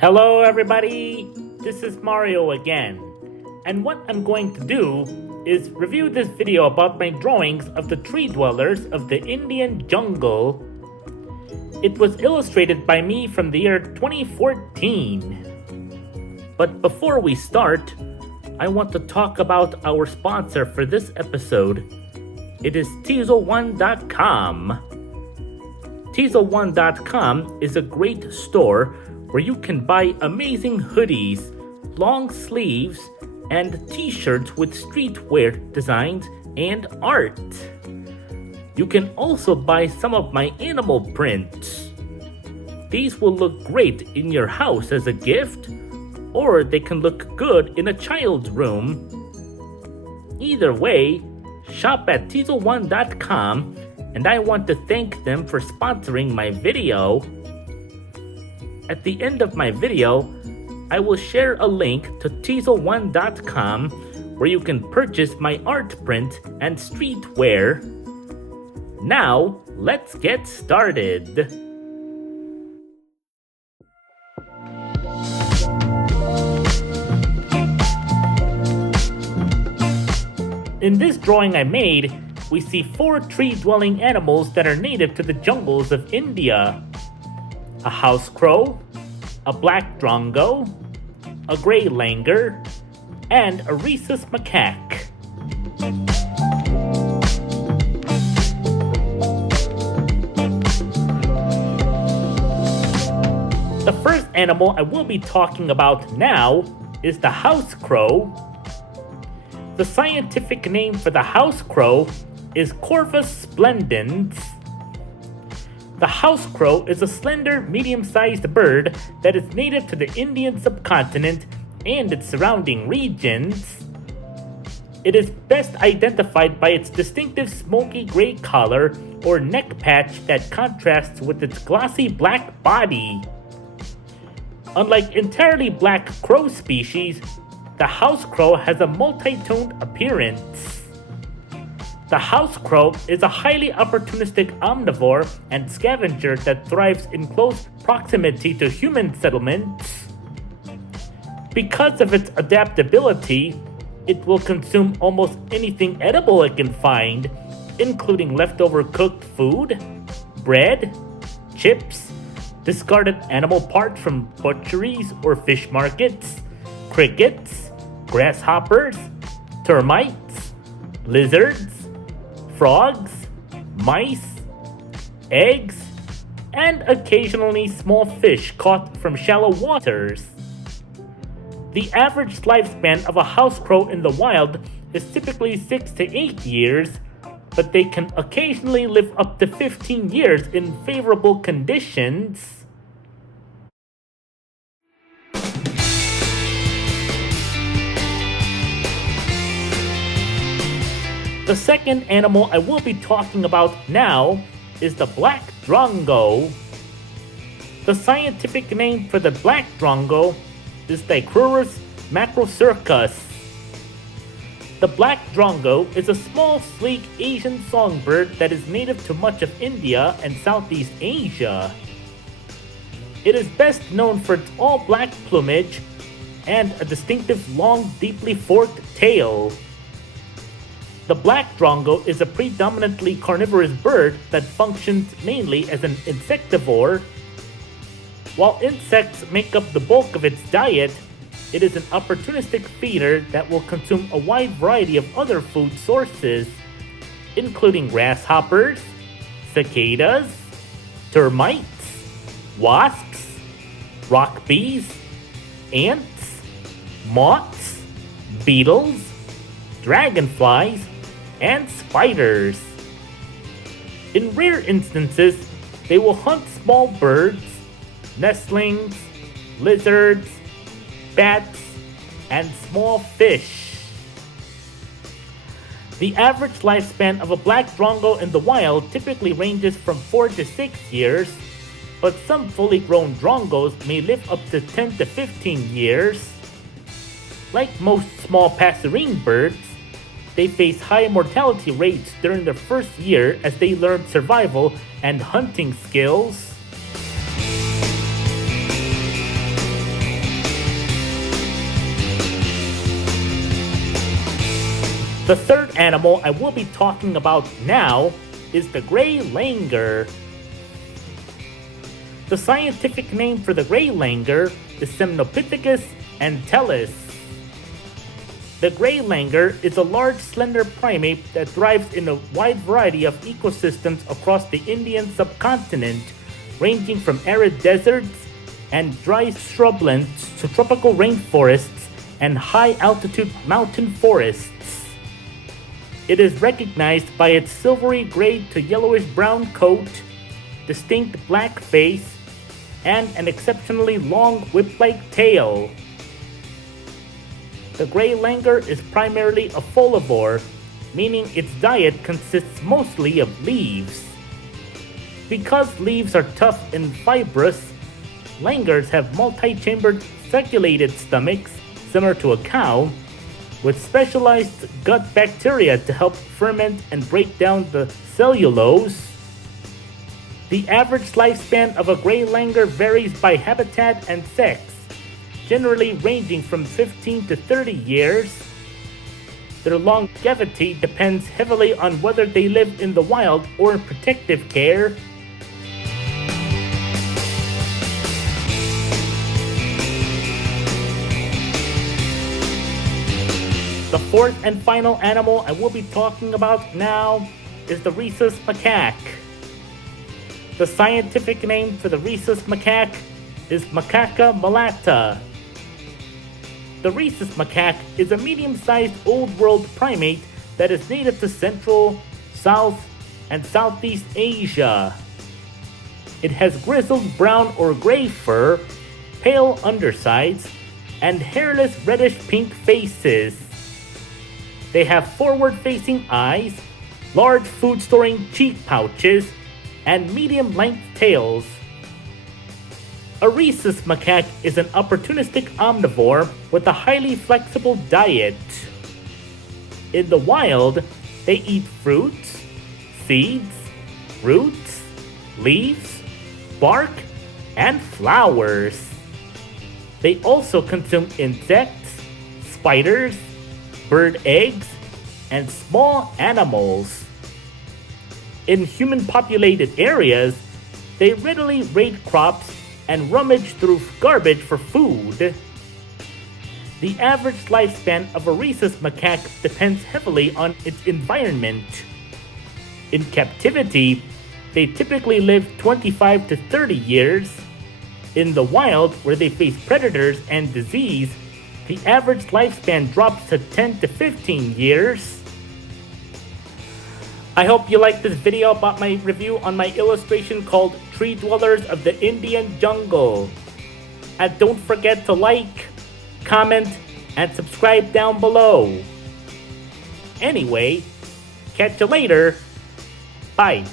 Hello everybody, this is Mario again, and what I'm going to do is review this video about my drawings of the tree dwellers of the Indian jungle. It was illustrated by me from the year 2014. But before we start, I want to talk about our sponsor for this episode. It is Teasel1.com. Teasel1.com is a great store where you can buy amazing hoodies, long sleeves, and t-shirts with streetwear designs and art. You can also buy some of my animal prints. These will look great in your house as a gift, or they can look good in a child's room. Either way, shop at Teasel1.com, and I want to thank them for sponsoring my video. At the end of my video, I will share a link to Teasel1.com where you can purchase my art print and streetwear. Now, let's get started. In this drawing I made, we see 4 tree-dwelling animals that are native to the jungles of India. A house crow, a black drongo, a gray langur, and a Rhesus Macaque. The first animal I will be talking about now is the house crow. The scientific name for the house crow is Corvus splendens. The house crow is a slender, medium-sized bird that is native to the Indian subcontinent and its surrounding regions. It is best identified by its distinctive smoky gray collar or neck patch that contrasts with its glossy black body. Unlike entirely black crow species, the house crow has a multi-toned appearance. The house crow is a highly opportunistic omnivore and scavenger that thrives in close proximity to human settlements. Because of its adaptability, it will consume almost anything edible it can find, including leftover cooked food, bread, chips, discarded animal parts from butcheries or fish markets, crickets, grasshoppers, termites, lizards, frogs, mice, eggs, and occasionally small fish caught from shallow waters. The average lifespan of a house crow in the wild is typically 6 to 8 years, but they can occasionally live up to 15 years in favorable conditions. The second animal I will be talking about now is the black drongo. The scientific name for the black drongo is Dicrurus macrocercus. The black drongo is a small, sleek Asian songbird that is native to much of India and Southeast Asia. It is best known for its all-black plumage and a distinctive long, deeply forked tail. The black drongo is a predominantly carnivorous bird that functions mainly as an insectivore. While insects make up the bulk of its diet, it is an opportunistic feeder that will consume a wide variety of other food sources, including grasshoppers, cicadas, termites, wasps, rock bees, ants, moths, beetles, dragonflies, and spiders. In rare instances, they will hunt small birds, nestlings, lizards, bats, and small fish. The average lifespan of a black drongo in the wild typically ranges from 4 to 6 years, but some fully grown drongos may live up to 10 to 15 years. Like most small passerine birds, they face high mortality rates during their first year as they learn survival and hunting skills. The third animal I will be talking about now is the gray langur. The scientific name for the gray langur is Semnopithecus entellus. The gray langur is a large, slender primate that thrives in a wide variety of ecosystems across the Indian subcontinent, ranging from arid deserts and dry shrublands to tropical rainforests and high-altitude mountain forests. It is recognized by its silvery gray to yellowish-brown coat, distinct black face, and an exceptionally long whip-like tail. The gray langur is primarily a folivore, meaning its diet consists mostly of leaves. Because leaves are tough and fibrous, langurs have multi-chambered circulated stomachs, similar to a cow, with specialized gut bacteria to help ferment and break down the cellulose. The average lifespan of a gray langur varies by habitat and sex, generally ranging from 15 to 30 years. Their longevity depends heavily on whether they live in the wild or in protective care. The fourth and final animal I will be talking about now is the Rhesus Macaque. The scientific name for the Rhesus Macaque is Macaca mulatta. The Rhesus macaque is a medium-sized old-world primate that is native to Central, South, and Southeast Asia. It has grizzled brown or gray fur, pale undersides, and hairless reddish-pink faces. They have forward-facing eyes, large food-storing cheek pouches, and medium-length tails. A rhesus macaque is an opportunistic omnivore with a highly flexible diet. In the wild, they eat fruits, seeds, roots, leaves, bark, and flowers. They also consume insects, spiders, bird eggs, and small animals. In human-populated areas, they readily raid crops and rummage through garbage for food. The average lifespan of a rhesus macaque depends heavily on its environment. In captivity, they typically live 25 to 30 years. In the wild, where they face predators and disease, the average lifespan drops to 10 to 15 years. I hope you liked this video about my review on my illustration called Tree Dwellers of the Indian Jungle. And don't forget to like, comment, and subscribe down below. Anyway, catch you later. Bye.